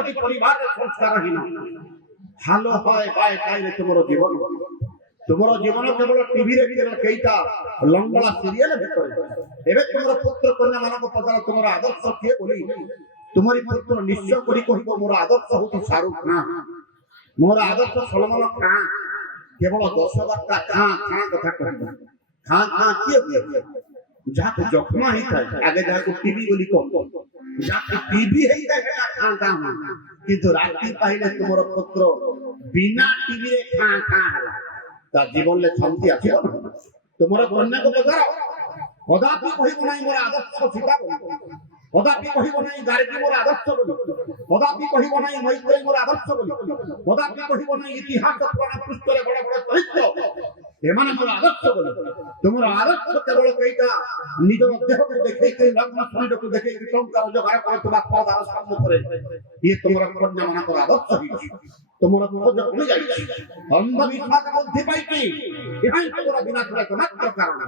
কোটি পরিবারের সংস্কারহীন ভালো হয় বাই তাইলে তোমার জীবন কেবল টিভি রে কেইটা লঙ্গলা সিরিয়াল ভিতরে এবে তোমার পুত্র কন্যা মানব পদার তোমার আদর্শ কিଏ বলি তোমারি পুত্র নিশ্চয় করি কহিব মোর আদর্শ হতো শাহরুখ খান মোর আদর্শ সলমান খান কেবল 10 বারটা খান কথা কহিব খান কিଏ যাকে জখমা হইଥାଏ আগে যাকে টিভি বলি কম যাকে টিভি হইଥାଏ খান কিন্তু রাতি পাইলে তোমার পুত্র বিনা টিভি রে খান ହେଲା তা জীবনে শান্তি আছে তোমার কন্যাকে বোঝাও কদাপি কহিব নাই মোর আদর্শ সীতা বলি কদাপি কহিব নাই গার্গী মোর আদর্শ বলি কদাপি কহিব নাই মৈত্রেয়ী মোর আদর্শ বলি কদাপি কহিব নাই ইতিহাস পুরাণ পৃষ্ঠরে বড় বড় চরিত্র এମାନେ মোর আদর্শ বলি তোমার আদর্শ কেবল এইটা নিজ দেহকে দেখেই লগ্ন শরীরকে দেখেই টঙ্কা রোজগার করে তোমার পদ আর সামনে করে ইয়ে তোমার কন্যা মানকর আদর্শ হইছে তোমার খোঁজ কমে যাইছে অন্ধবিশ্বাস মধ্যে পাইকি ইহাই তোমার বিনাশের একমাত্র কারণ